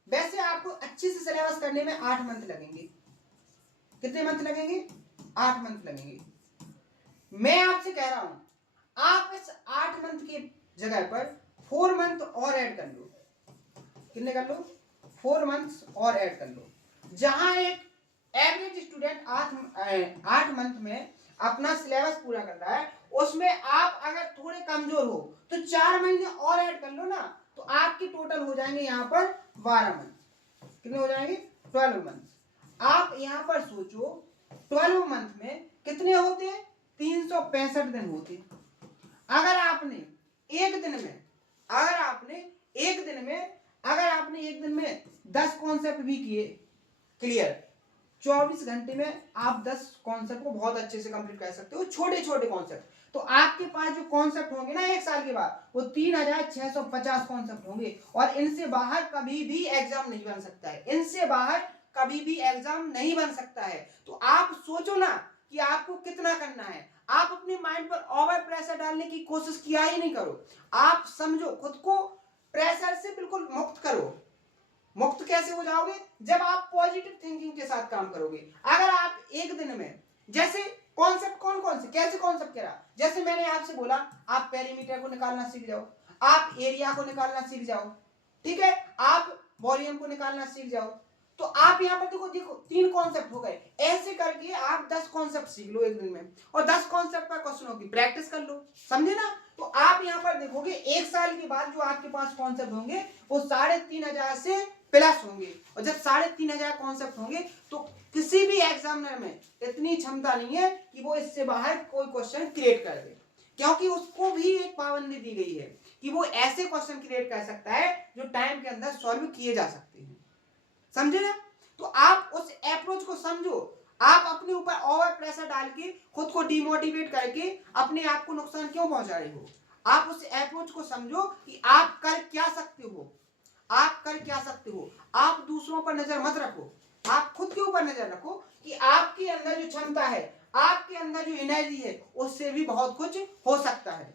वैसे आपको अच्छे से सिलेबस करने में 8 मंथ लगेंगे। कितने मंथ लगेंगे? 8 मंथ लगेंगे। मैं आपसे कह रहा हूं आप इस 8 मंथ की जगह पर 4 मंथ और ऐड कर लो। कितने कर लो? 4 मंथ्स और ऐड कर लो। जहां एक एवरेज स्टूडेंट 8 मंथ में अपना सिलेबस पूरा कर रहा है, उसमें आप अगर थोड़े कमजोर हो तो 4 महीने और ऐड कर लो ना, तो आपके टोटल हो जाएंगे यहाँ पर 12 मंथ। कितने हो जाएंगे? 12 मंथ। आप यहाँ पर सोचो 12 मंथ में कितने होते हैं? 365 दिन होते हैं। अगर आपने एक दिन में अगर आपने एक दिन में 10 कॉन्सेप्ट भी किए क्लियर, 24 घंटे में आप 10 कॉन्सेप्ट को बहुत अच्छे से कंप्लीट कर सकते हो, छोटे छोटे कॉन्सेप्ट। तो आपके पास जो कॉन्सेप्ट होंगे ना एक साल के बाद, वो 3650 कॉन्सेप्ट होंगे, और इनसे बाहर कभी भी एग्जाम नहीं बन सकता है, इनसे बाहर कभी भी एग्जाम नहीं बन सकता है। तो आप सोचो ना कि आपको कितना करना है। आप अपने माइंड पर ओवर प्रेशर डालने की कोशिश किया ही नहीं करो। आप समझो, खुद को प्रेशर से बिल्कुल मुक्त करो। मुक्त कैसे हो जाओगे? जब आप पॉजिटिव थिंकिंग के साथ काम करोगे। अगर आप एक दिन में, जैसे कॉन्सेप्ट कौन कौन से, कैसे कॉन्सेप्ट कह रहा, जैसे मैंने आपसे बोला, आप पेरीमीटर को निकालना सीख जाओ, आप एरिया को निकालना सीख जाओ, ठीक है, आप वॉल्यूम को निकालना सीख जाओ। तो आप यहाँ पर देखो 3 कॉन्सेप्ट हो गए। ऐसे करके आप 10 कॉन्सेप्ट सीख लो एक दिन में, और 10 कॉन्सेप्ट पर क्वेश्चनों की प्रैक्टिस कर लो, समझे ना? तो आप यहाँ पर देखोगे एक साल के बाद जो आपके पास कॉन्सेप्ट होंगे वो 3500 से प्लस होंगे। और जब 3500 कॉन्सेप्ट होंगे तो किसी भी एग्जामिनर में इतनी क्षमता नहीं है कि वो इससे बाहर कोई क्वेश्चन क्रिएट कर दे, क्योंकि उसको भी एक पाबंदी दी गई है कि वो ऐसे क्वेश्चन क्रिएट कर सकता है जो टाइम के अंदर सॉल्व किए जा सकते हैं, समझे ना? तो आप उस अप्रोच को समझो। आप अपने ऊपर ओवर प्रेशर डाल के खुद को डिमोटिवेट करके अपने आप को नुकसान क्यों पहुंचा रहे हो? आप उस अप्रोच को समझो कि आप कर क्या सकते हो, आप कर क्या सकते हो। आप दूसरों पर नजर मत रखो, आप खुद के ऊपर नजर रखो कि आपके अंदर जो क्षमता है, आपके अंदर जो एनर्जी है, उससे भी बहुत कुछ हो सकता है,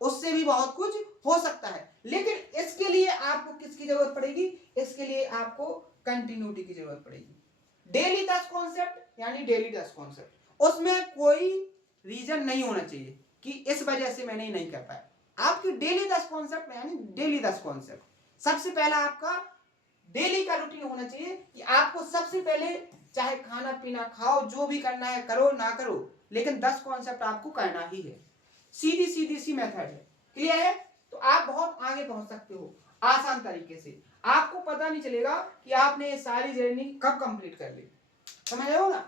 उससे भी बहुत कुछ हो सकता है। लेकिन इसके लिए आपको किसकी जरूरत पड़ेगी? इसके लिए आपको कंटिन्यूटी की जरूरत पड़ेगी। डेली 10 कॉन्सेप्ट यानी डेली 10 कॉन्सेप्ट, उसमें कोई रीजन नहीं होना चाहिए कि इस वजह से मैं नहीं कर पाया। आपकी डेली 10 कॉन्सेप्ट यानी डेली 10 कॉन्सेप्ट। सबसे पहला आपका डेली का रूटीन होना चाहिए कि आपको सबसे पहले चाहे खाना पीना खाओ, जो भी करना है करो ना करो, लेकिन 10 कॉन्सेप्ट आपको करना ही है। सीधी सीधी सी मेथड है, क्लियर है? तो आप बहुत आगे पहुंच सकते हो आसान तरीके से। आपको पता नहीं चलेगा कि आपने ये सारी जर्नी कब कंप्लीट कर ली, समझ रहे हो ना?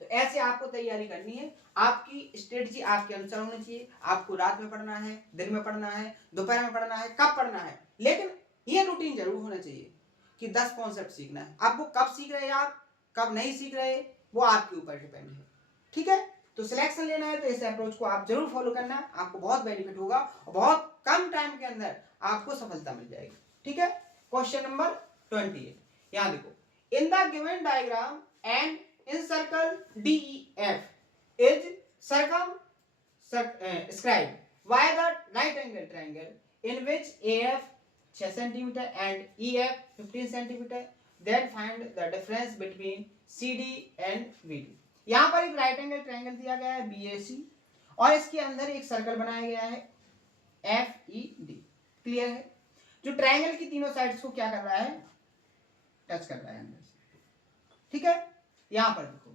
तो ऐसे आपको तैयारी करनी है। आपकी स्ट्रेटजी आपके अनुसार होनी चाहिए। आपको रात में पढ़ना है, दिन में पढ़ना है, दोपहर में पढ़ना है, कब पढ़ना है, लेकिन ये रूटीन जरूर होना चाहिए कि 10 कॉन्सेप्ट सीखना है। आप वो कब सीख रहे हैं, आप कब नहीं सीख रहे, वो आपके ऊपर डिपेंड है, ठीक है? तो सिलेक्शन लेना है तो इस अप्रोच को आप जरूर फॉलो करना, आपको बहुत बेनिफिट होगा और बहुत कम टाइम के अंदर आपको सफलता मिल जाएगी, ठीक है? क्वेश्चन नंबर 28, यहां देखो, in the given diagram and in circle DEF is circumscribed by the right angle triangle in which AF 6 cm and EF 15 cm, then find the difference between CD and VD। यहाँ पर एक right angle triangle दिया गया है BAC, और इसके अंदर एक सर्कल बनाया गया है FED, क्लियर है? जो ट्रायंगल की तीनों साइड्स को क्या कर रहा है, टच कर रहा है अंदर से, ठीक है? यहां पर देखो,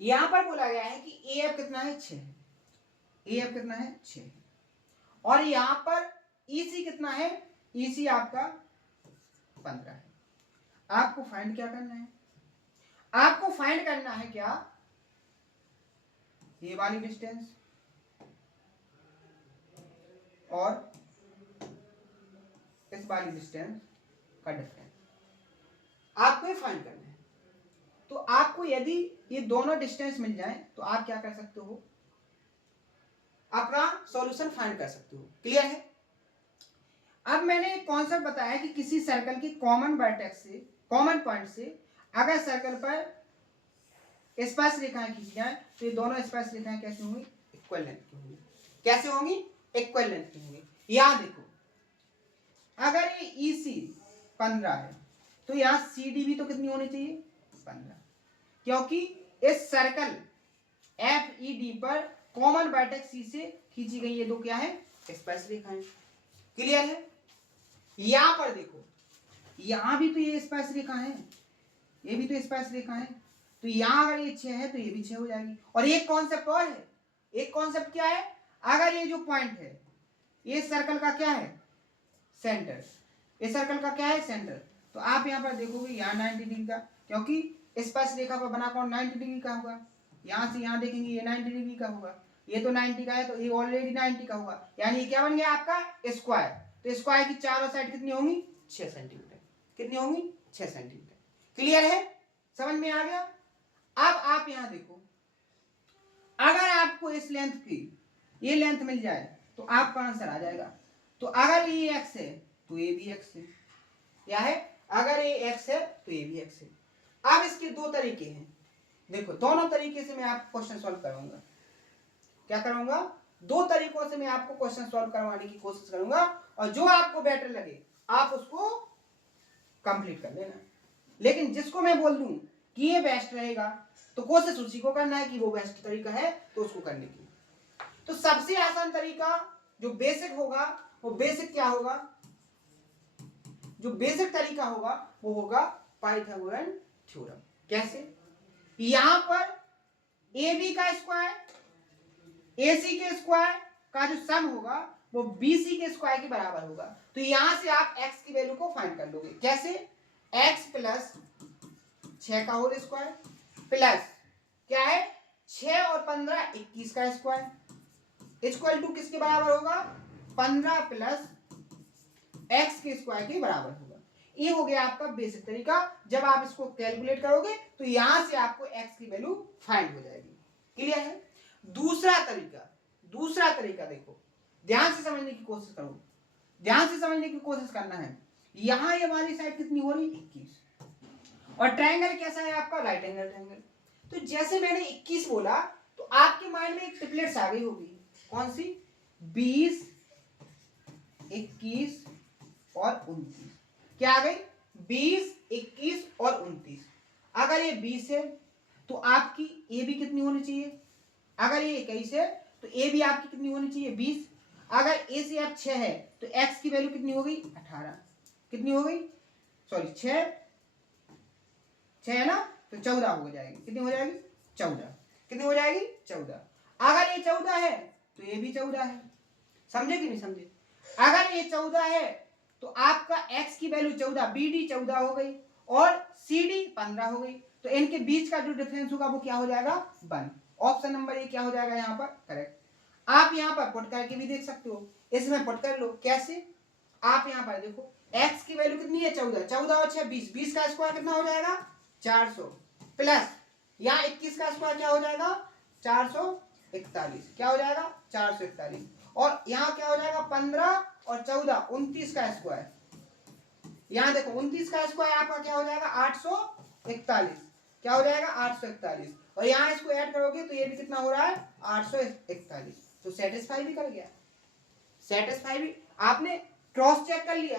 यहां पर बोला गया है कि AF कितना है, 6 है, AF कितना है, 6 है, और यहां पर EC कितना है, EC आपका 15 है। आपको फाइंड क्या करना है? आपको फाइंड करना है क्या, ये वाली डिस्टेंस और इस वाली डिस्टेंस का डिफरेंस आपको ये फाइंड करना है। तो आपको यदि ये दोनों डिस्टेंस मिल जाए तो आप क्या कर सकते हो, अपना सॉल्यूशन फाइंड कर सकते हो, क्लियर है? अब मैंने एक कॉन्सेप्ट बताया कि किसी सर्कल की कॉमन वर्टेक्स से, कॉमन पॉइंट से अगर सर्कल पर स्पर्श रेखाएं खींची जाए तो ये दोनों स्पर्श रेखाएं कैसे होंगी, इक्वल लेंथ की होंगी। कैसे होंगी, इक्वल लेंथ की होंगी। यहां देखो, अगर ये EC 15 है तो यहां CD भी तो कितनी होनी चाहिए, 15, क्योंकि इस सर्कल FED पर कॉमन वर्टेक्स C से खींची गई ये दो क्या है, स्पर्श रेखाएं, क्लियर है? यहां पर देखो, यहां भी तो ये स्पर्श रेखा है, ये भी तो स्पर्श रेखा है, तो यहां अगर ये 6 है तो ये भी 6 हो जाएगी। और एक कॉन्सेप्ट और है, एक कॉन्सेप्ट क्या है, अगर ये जो पॉइंट है ये सर्कल का क्या है, सेंटर, इस सर्कल का क्या है, सेंटर, तो आप यहां पर देखोगे यहां 90 डिग्री का, क्योंकि स्पर्श रेखा पर बना कौन 90 डिग्री का होगा, यहां से यहां देखेंगे ये 90 डिग्री का होगा, ये तो 90 का है तो ये ऑलरेडी 90 का होगा, यानी ये क्या बन गया आपका स्क्वायर। तो स्क्वायर की चारों साइड कितनी होंगी, 6 सेंटीमीटर, कितनी होंगी, 6 सेंटीमीटर, क्लियर है? समझ में आ गया। अब आप यहां देखो, अगर आपको इस लेंथ की ये लेंथ मिल जाए तो आपका आंसर आ जाएगा। तो अगर ये x है तो ये भी x है, क्या है, अगर ये x है तो ये भी x है। अब इसके दो तरीके हैं, देखो दोनों तरीके से मैं आपको क्वेश्चन सॉल्व कराऊंगा। क्या कराऊंगा, दो तरीकों से मैं आपको क्वेश्चन सॉल्व करवाने की कोशिश करूंगा, और जो आपको बेटर लगे आप उसको कंप्लीट कर लेना। लेकिन जिसको मैं बोल दूं कि ये बेस्ट रहेगा तो कोशिश उसी को करना है कि वो बेस्ट तरीका है तो उसको करने की। तो सबसे आसान तरीका जो बेसिक होगा, वो बेसिक क्या होगा, जो बेसिक तरीका होगा वो होगा पाइथागोरन थ्योरम। कैसे, यहां पर AB का स्क्वायर AC के स्क्वायर का जो सम होगा वो BC के स्क्वायर के बराबर होगा। तो यहां से आप x की वैल्यू को फाइंड कर लोगे। कैसे, x प्लस 6 का होल स्क्वायर प्लस क्या है 6 और 15 21 का स्क्वायर इक्वल टू किसके बराबर होगा, 15 प्लस x के स्क्वायर के बराबर होगा। ये हो गया आपका बेसिक तरीका। जब आप इसको कैलकुलेट करोगे तो यहां से आपको x की वैल्यू फाइंड हो जाएगी। क्लियर है। दूसरा तरीका देखो, ध्यान से समझने की कोशिश करो, ध्यान से समझने की कोशिश करना है। यहां ये वाली साइड कितनी हो रही, 21, और ट्रायंगल कैसा है आपका, राइट एंगल ट्रायंगल। तो जैसे मैंने 21 बोला तो आपके माइंड में एक ट्रिपलेट्स आ गई होगी, कौन सी, 20, 21 और 29। क्या आ गई, 20, 21 और 29। अगर ये 20 है तो आपकी ए भी कितनी होनी चाहिए, अगर ये 21 है तो ए भी आपकी कितनी होनी चाहिए, 20। अगर ए से आप 6 है तो एक्स की वैल्यू कितनी हो गई, 18। कितनी हो गई, सॉरी 6 है ना, तो 14 हो जाएगी। कितनी हो जाएगी, 14। कितनी हो जाएगी, 14। अगर ये 14 है तो ये भी 14 है। समझे कि नहीं समझे। अगर ये 14 है तो आपका x की वैल्यू 14, BD 14 हो गई और CD 15 हो गई। तो इनके बीच का जो डिफरेंस होगा वो क्या हो जाएगा, 1। ऑप्शन नंबर ये क्या हो जाएगा यहाँ पर, करेक्ट। आप यहाँ पर पुट करके भी देख सकते हो, इसमें पुट कर लो। कैसे, आप यहाँ पर देखो x की वैल्यू कितनी है, 14, 14 और 6 20, 20 का स्क्वायर कितना हो जाएगा, 400 प्लस यहाँ 21 का स्क्वायर क्या हो जाएगा, 441। क्या हो जाएगा, 441। और यहाँ क्या हो जाएगा, 15 और 14 29 का स्क्वायर। यहाँ देखो 29 का स्क्वायर आपका क्या हो जाएगा, 841। क्या हो जाएगा, 841। और यहाँ इसको ऐड करोगे तो ये भी कितना हो रहा है, 841। तो सेटिस्फाई भी कर गया, सेटिस्फाई भी, आपने क्रॉस चेक कर लिया।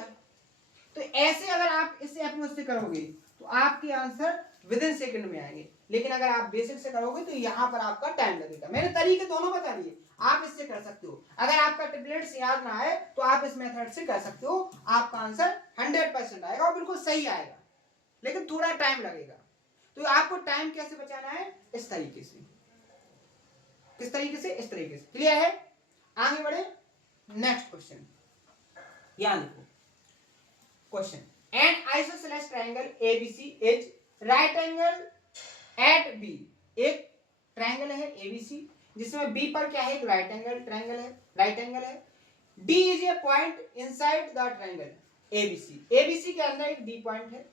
तो ऐसे अगर आप इससे अप्रोच से करोगे तो आपके आंसर विद इन सेकंड में आएंगे। लेकिन अगर आप बेसिक से करोगे तो यहाँ पर आपका टाइम लगेगा। मैंने तरीके दोनों बता दिए, आप इससे कर सकते हो। अगर आपका ट्रिपलेट्स याद ना आए तो आप इस मेथड से कर सकते हो, आपका आंसर 100% आएगा और बिल्कुल सही आएगा, लेकिन थोड़ा टाइम लगेगा। तो आपको टाइम कैसे बचाना है, इस तरीके से। किस तरीके से, इस तरीके से। क्लियर है, आगे बढ़े। नेक्स्ट क्वेश्चन, यहां देखो question, an isosceles triangle ABC is right angle at B। एक ट्रायंगल है ABC जिसमें B पर क्या है, एक राइट एंगल ट्रायंगल है, राइट एंगल है। D is a point inside the triangle ABC। ABC के अंदर एक D पॉइंट है।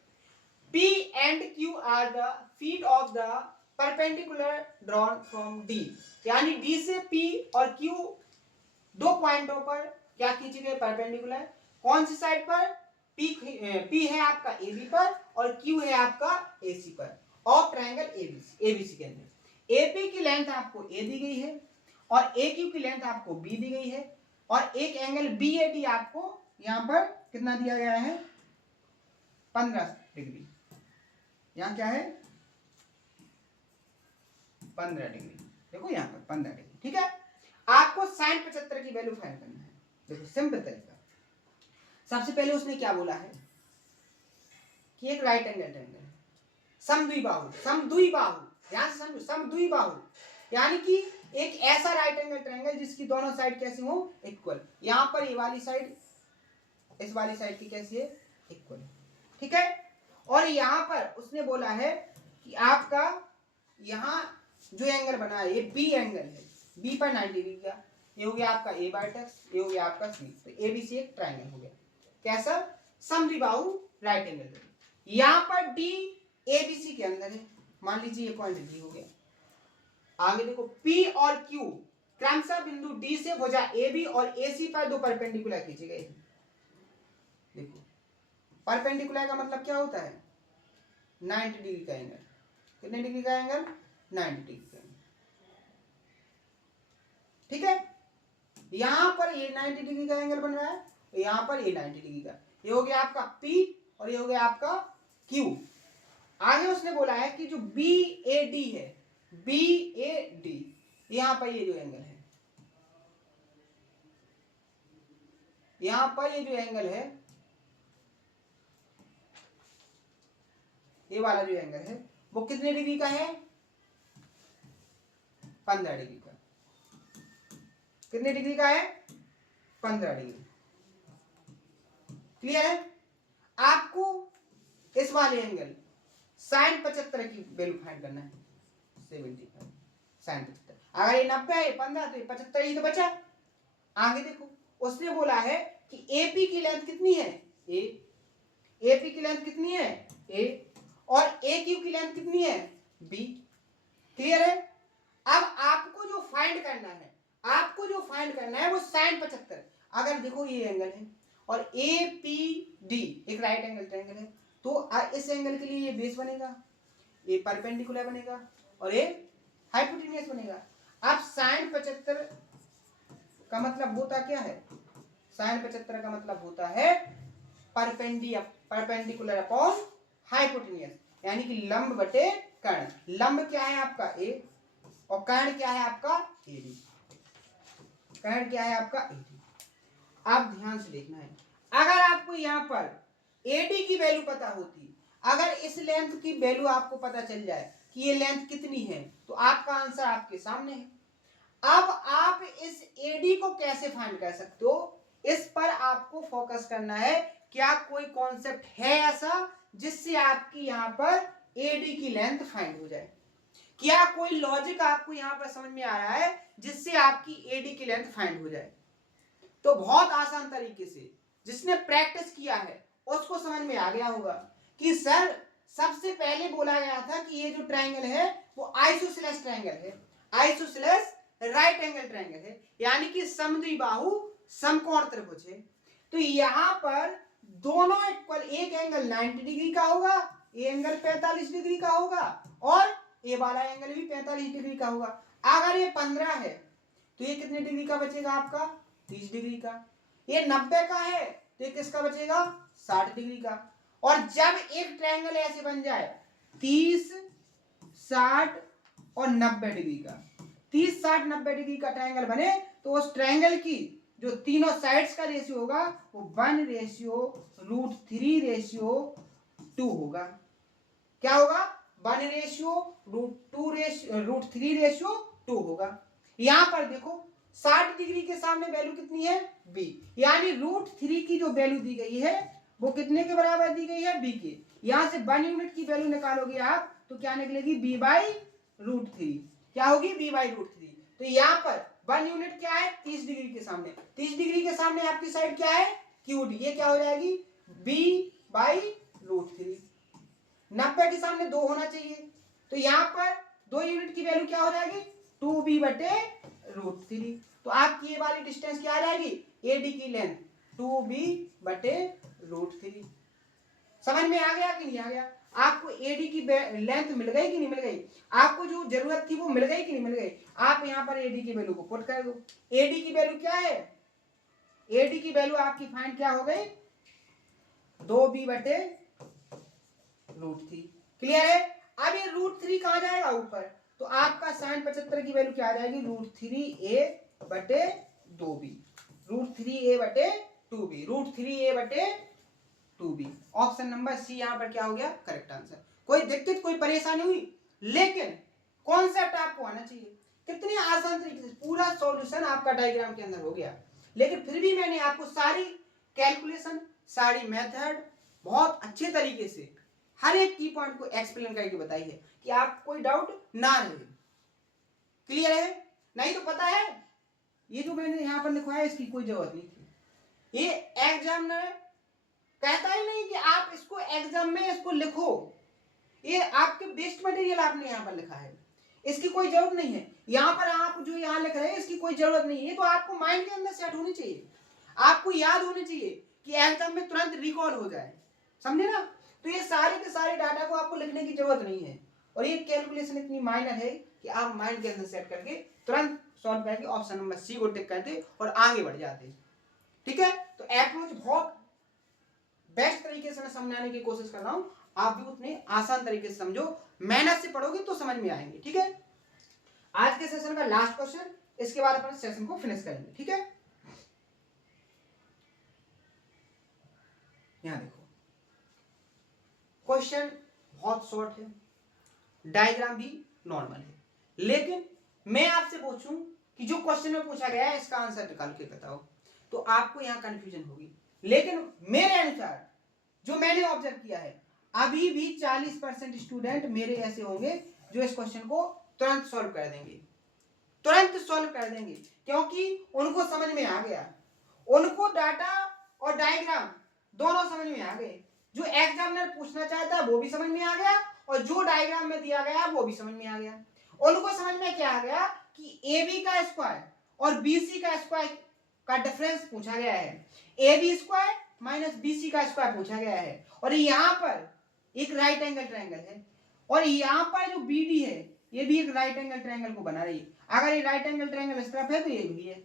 P and Q are the feet of the perpendicular drawn from D। यानी D से P और Q दो पॉइंटों पर क्या खींचे गए, परपेंडिकुलर। कौन सी साइड पर, P है आपका AB पर और Q है आपका AC पर, ऑफ ट्रायंगल ABC के अंदर। AP की लेंथ आपको A दी गई है और AQ की लेंथ आपको B दी गई है, और एक एंगल BAD आपको यहां पर कितना दिया गया है, 15 डिग्री। यहां क्या है, 15 डिग्री। देखो यहां पर 15 डिग्री, ठीक है। आपको sin 75 की वैल्यू फाइंड करना है। देखो सिंपल तरीका, सबसे पहले उसने क्या बोला है कि एक राइट एंगल ट्रायंगल है, समद्विबाहु, ध्यान से समझो, समद्विबाहु यानी कि एक ऐसा राइट एंगल ट्रायंगल जिसकी दोनों साइड कैसी हो, इक्वल। यहां पर ये वाली साइड इस वाली साइड की कैसी है, इक्वल, ठीक है। और यहां पर उसने बोला है कि आपका यहां जो एंगल बना है ये B एंगल है, B पर 90 डिग्री का। ये हो गया आपका A वर्टेक्स, ये हो गया आपका C। तो ABC एक ट्रायंगल हो गया, कैसा, समद्विबाहु राइट एंगल। यहां पर D ABC के अंदर है, मान लीजिए ये पॉइंट डी हो गया। आगे देखो P और Q क्रमशः बिंदु D से भुजा AB और AC पर दो परपेंडिकुलर खींचे गए। देखो परपेंडिकुलर का मतलब क्या होता है, 90 डिग्री का एंगल। कितने डिग्री का एंगल, 90 डिग्री का एंगल। ठीक है, यहां पर ये 90 डिग्री का एंगल बन रहा है, यहां पर ये 90 डिग्री का। ये हो गया आपका P और ये हो गया आपका Q। आगे उसने बोला है कि जो BAD है, BAD यहां पर ये जो एंगल है, यहां पर ये जो एंगल है, ये वाला जो एंगल है वो कितने डिग्री का है, 15 डिग्री का। कितने डिग्री का है, 15 डिग्री। क्लियर है। आपको इस वाले एंगल sin 75 की वैल्यू फाइंड करना है, 75 sin 75। अगर ये 90 है, 15 तो ये 75 ही तो बचा। आगे देखो उसने बोला है कि AP की लेंथ कितनी है, A, AP की लेंथ कितनी है, A, और AQ की लेंथ कितनी है, B। क्लियर है। अब आपको जो फाइंड करना है, आपको जो फाइंड करना है वो sin 75। अगर देखो ये एंगल है और APD एक राइट एंगल ट्रायंगल है, तो इस एंगल के लिए ये बेस बनेगा, ये परपेंडिकुलर बनेगा और ये हाइपोटेन्यूस बनेगा। अब sin 75 का मतलब होता क्या है, sin 75 का मतलब होता है परपेंडिकुलर अपॉन हाइपोटेन्यूस, यानी कि लंब बटे कर्ण। लंब क्या है आपका A और कर्ण क्या है आपका AD। कर्ण क्या है आपका AD। आप ध्यान से देखना है, अगर आपको यहाँ पर AD की वैल्यू पता होती, अगर इस लेंथ की वैल्यू आपको पता चल जाए कि ये लेंथ कितनी है, तो आपका आंसर आपके सामने है। अब आप इस AD को कैसे फाइंड कर सकते हो, इस पर आपको फोकस करना है। क्या कोई कॉन्सेप्ट है ऐसा जिससे आपकी यहाँ पर AD की लेंथ फाइंड हो जाए? क्या कोई लॉजिक आपको यहाँ पर समझ में आ रहा है जिससे आपकी AD की लेंथ फाइंड हो जाए? तो बहुत आसान तरीके से, जिसने प्रैक्टिस किया है उसको समझ में आ गया होगा कि सर सबसे पहले बोला गया था कि ये जो ट्रायंगल है वो आइसोसेलेस ट्रायंगल है, आइसोसेलेस राइट एंगल ट्रायंगल है, यानी कि समद्विबाहु समकोण त्रिभुज है। तो यहां पर दोनों इक्वल, एक एंगल 90 डिग्री का होगा, ये एंगल 45 डिग्री का होगा और ये वाला एंगल भी 45 डिग्री का होगा। अगर ये 15 है तो ये कितने डिग्री का बचेगा आपका, 30 डिग्री का। ये 90 का है तो ये किसका बचेगा, 60 डिग्री का। और जब एक ट्रायंगल ऐसे बन जाए 30, 60 और 90 डिग्री का, 30, 60, 90 डिग्री का ट्रायंगल बने, तो उस ट्रायंगल की जो तीनों साइड्स का रेशियो होगा वो 1:√3:2 होगा। क्या होगा, 1:√3:2 होगा। यहां पर देखो 60 डिग्री के सामने वैल्यू कितनी है, B, यानी √3 की जो वैल्यू दी गई है वो कितने के बराबर दी गई है, B के। यहां से 1 यूनिट की वैल्यू निकालोगे आप तो क्या निकलेगी, B/√3। क्या होगी, B/√3। तो यहां पर 1 यूनिट क्या है, 30 डिग्री के सामने, 30 डिग्री के सामने आपकी साइड क्या है, QD, ये क्या हो जाएगी, B/√3। 90 के सामने 2 होना चाहिए, तो यहां पर 2 यूनिट की वैल्यू क्या हो जाएगी, 2B/√3। तो आपकी ये वाली डिस्टेंस क्या आ जाएगी, AD की लेंथ 2B/√3। समझ में आ गया कि नहीं आ गया? आपको AD की लेंथ मिल गई कि नहीं मिल गई? आपको जो जरूरत थी वो मिल गई कि नहीं मिल गई? आप यहां पर AD की वैल्यू को पुट कर दो। AD की वैल्यू क्या है, AD की वैल्यू आपकी फाइंड क्या हो गई, 2B/√3। क्लियर है। अब ये √3 कहां जाएगा, ऊपर, तो आपका sin 75 की वैल्यू क्या आ जाएगी, √3a/2b, √3a/2b, √3a/2b। Option number C यहां पर क्या हो गया, करेक्ट आंसर। कोई दिक्कत, कोई परेशानी हुई? लेकिन कॉन्सेप्ट आपको आना चाहिए। कितनी आसान तरीके से पूरा सॉल्यूशन आपका डायग्राम के अंदर हो गया। लेकिन फिर भी मैंने आपको सारी कैलकुलेशन, सारी मेथड बहुत अच्छे तरीके से हर एक की पॉइंट को एक्सप्लेन करके बताई है कि आपको कोई डाउट ना रहे। क्लियर है। नहीं तो पता है ये जो मैंने यहां पर लिखवाया इसकी कोई जरूरत नहीं थी। ये एग्जामिनर कहता ही नहीं कि आप इसको एग्जाम में इसको लिखो, ये आपके बेस्ट मटेरियल आपने यहाँ पर लिखा है, इसकी कोई जरूरत नहीं है। यहाँ पर आप जो यहाँ लिख रहे हैं इसकी कोई जरूरत नहीं है, ये तो आपको माइंड के अंदर सेट होनी चाहिए, आपको याद होनी चाहिए कि एग्जाम में तुरंत रिकॉल हो जाए, समझे ना। तो ये सारे के सारे डाटा को आपको लिखने की जरूरत नहीं है, और ये कैलकुलेशन इतनी माइनर है कि आप माइंड के अंदर सेट करके तुरंत सॉल्व करके ऑप्शन नंबर सी को टिक करते और आगे बढ़ जाते। ठीक है, तो अप्रोच बहुत बेस्ट तरीके से मैं समझाने की कोशिश कर रहा हूं, आप भी उतने आसान तरीके से समझो, मेहनत से पढ़ोगे तो समझ में आएंगे। ठीक है, आज के सेशन का लास्ट क्वेश्चन, इसके बाद अपन सेशन को फिनिश करेंगे। ठीक है, यहां देखो क्वेश्चन बहुत शॉर्ट है, डायग्राम भी नॉर्मल है, लेकिन मैं आपसे पूछूं कि जो क्वेश्चन में पूछा गया है इसका आंसर निकाल के बताओ, तो आपको यहां कंफ्यूजन होगी। लेकिन मेरे अनुसार जो मैंने ऑब्जर्व किया है, अभी भी 40% स्टूडेंट मेरे ऐसे होंगे जो इस क्वेश्चन को तुरंत सॉल्व कर देंगे, तुरंत सॉल्व कर देंगे, क्योंकि उनको समझ में आ गया, उनको डाटा और डायग्राम दोनों समझ में आ गए, जो एग्जामिनर पूछना चाहता है वो भी समझ में आ गया, और जो डायग्राम में दिया गया वो भी समझ में आ गया। उनको समझ में क्या आ गया कि ए बी का स्क्वायर और बी सी का स्क्वायर का डिफरेंस पूछा गया है, A B square minus B C का स्क्वायर पूछा गया है, और यहाँ पर एक राइट एंगल ट्रायंगल है, और यहाँ पर जो बी डी है ये भी एक राइट एंगल ट्रायंगल को बना रही है। अगर ये राइट एंगल ट्रायंगल इस तरफ है तो ये भी है,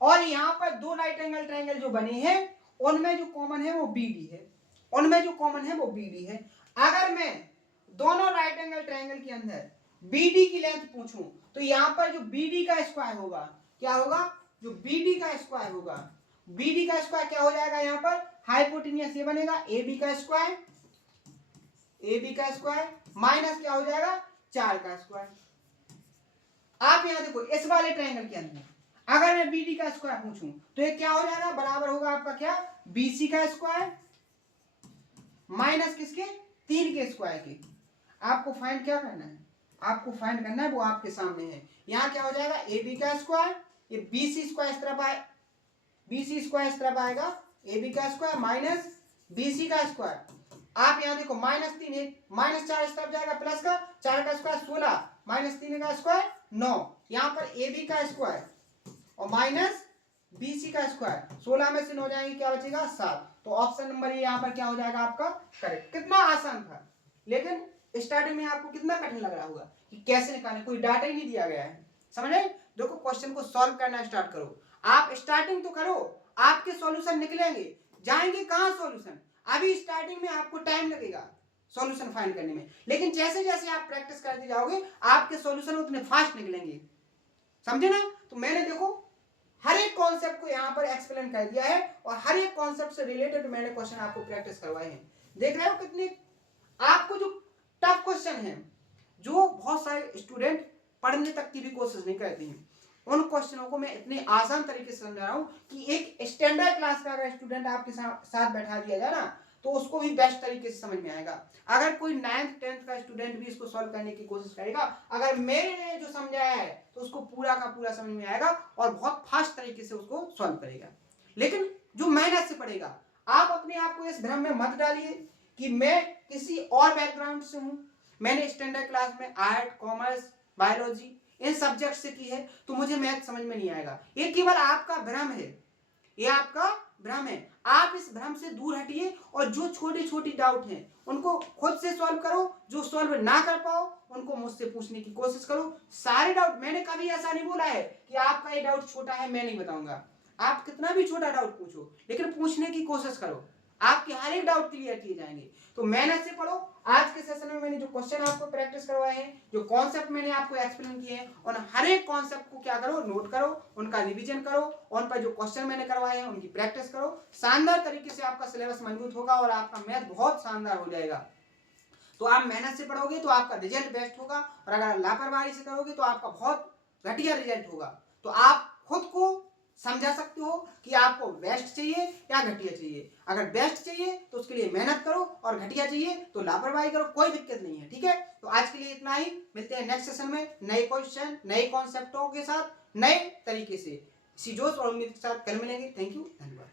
और यहाँ पर दो राइट एंगल ट्रायंगल जो बने हैं उनमें जो कॉमन है वो बी डी है, उनमें जो कॉमन है वो बी डी है। अगर मैं दोनों राइट एंगल ट्रायंगल के अंदर बी डी की लेंथ पूछूं तो यहाँ पर जो बी डी का स्क्वायर होगा क्या होगा, जो बी डी का स्क्वायर होगा, बी डी का स्क्वायर क्या हो जाएगा, यहाँ पर हाइपोटेन्यूस ये बनेगा ए बी का स्क्वायर, ए बी का स्क्वायर माइनस क्या हो जाएगा 4 का स्क्वायर। आप यहाँ देखो इस वाले ट्रायंगल के अंदर अगर मैं बी डी का स्क्वायर पूछूं तो ये क्या हो जाएगा, बराबर होगा आपका क्या, बी सी का स्क्वायर माइनस किसके, 3 के स्क्वायर के। आपको फाइंड क्या करना है, आपको फाइंड करना है वो आपके सामने है। यहाँ क्या हो जाएगा ए बी का स्क्वायर, ये बी सी स्क्वायर इस तरफ आए, बी सी स्क्वायर इस तरफ आएगा, ए बी का स्क्वायर माइनस बी सी का स्क्वायर। आप यहाँ देखो -3 है, -4 इस तरफ जाएगा, प्लस का 4 का स्क्वायर 16 माइनस 3 का स्क्वायर 9, यहाँ पर ए बी का स्क्वायर और माइनस बी सी का स्क्वायर, 16 में से 9 जाएंगे क्या बचेगा 7। तो ऑप्शन नंबर ये यहाँ पर क्या हो जाएगा आपका करेक्ट। कितना आसान था, लेकिन स्टार्टिंग में आपको कितना कठिन लग रहा होगा कि कैसे निकालें, कोई डाटा ही नहीं दिया गया है, समझे। देखो क्वेश्चन को सॉल्व करना स्टार्ट करो, आप स्टार्टिंग तो करो, आपके सॉल्यूशन निकलेंगे, जाएंगे कहाँ सॉल्यूशन, अभी स्टार्टिंग में आपको टाइम लगेगा सॉल्यूशन फाइंड करने में, लेकिन जैसे जैसे आप प्रैक्टिस करते जाओगे आपके सॉल्यूशन उतने फास्ट निकलेंगे, समझे ना। तो मैंने देखो हर एक कॉन्सेप्ट को यहाँ पर एक्सप्लेन कर दिया है, और हर एक कॉन्सेप्ट से रिलेटेड मैंने क्वेश्चन आपको प्रैक्टिस करवाए हैं। देख रहे हो कितने आपको जो टफ क्वेश्चन है, जो बहुत सारे स्टूडेंट पढ़ने तक की भी कोशिश नहीं करते हैं, उन क्वेश्चनों को मैं इतने आसान तरीके से समझा रहा हूँ कि एक स्टैंडर्ड क्लास का अगर स्टूडेंट आपके साथ बैठा दिया जाए ना तो उसको भी बेस्ट तरीके से समझ में आएगा। अगर कोई 9th 10th का स्टूडेंट भी इसको सॉल्व करने की कोशिश करेगा, अगर मैंने जो समझाया है तो उसको पूरा का पूरा समझ में आएगा और बहुत फास्ट तरीके से उसको सॉल्व करेगा। लेकिन जो मेहनत से पढ़ेगा, आप अपने आप को इस भ्रम में मत डालिए कि मैं किसी और बैकग्राउंड से हूँ, मैंने स्टैंडर्ड क्लास में आर्ट, कॉमर्स, बायोलॉजी इन सब्जेक्ट से की है तो मुझे मैथ समझ में नहीं आएगा। ये केवल आपका भ्रम है, ये आपका भ्रम है। आप इस भ्रम से दूर हटिए और जो छोटे छोटे डाउट हैं उनको खुद से सॉल्व करो, जो सॉल्व ना कर पाओ उनको मुझसे पूछने की कोशिश करो। सारे डाउट, मैंने कभी ऐसा नहीं बोला है कि आपका ये डाउट छोटा है मैं नहीं बताऊंगा, आप कितना भी छोटा डाउट पूछो, लेकिन पूछने की कोशिश करो, आपके हर एक डाउट क्लियर किए जाएंगे। तो मेहनत से पढ़ो। आज के सेशन में मैंने जो क्वेश्चन आपको प्रैक्टिस करवाए हैं, जो कॉन्सेप्ट मैंने आपको एक्सप्लेन किए हैं, और हर एक कॉन्सेप्ट को क्या करो, नोट करो, उनका रिवीजन करो, उन पर जो क्वेश्चन मैंने करवाए हैं उनकी प्रैक्टिस करो। शानदार तरीके से आपका सिलेबस मजबूत होगा और आपका मैथ बहुत शानदार हो जाएगा। तो आप मेहनत से पढ़ोगे तो आपका रिजल्ट बेस्ट होगा, और अगर लापरवाही से करोगे तो आपका बहुत घटिया रिजल्ट होगा। तो आप खुद को समझा सकते हो कि आपको बेस्ट चाहिए या घटिया चाहिए। अगर बेस्ट चाहिए तो उसके लिए मेहनत करो, और घटिया चाहिए तो लापरवाही करो, कोई दिक्कत नहीं है। ठीक है, तो आज के लिए इतना ही। मिलते हैं नेक्स्ट सेशन में नए क्वेश्चन, नए कॉन्सेप्टों के साथ, नए तरीके से। इसी जोश और उम्मीद के साथ कल मिलेंगे। थैंक यू, धन्यवाद।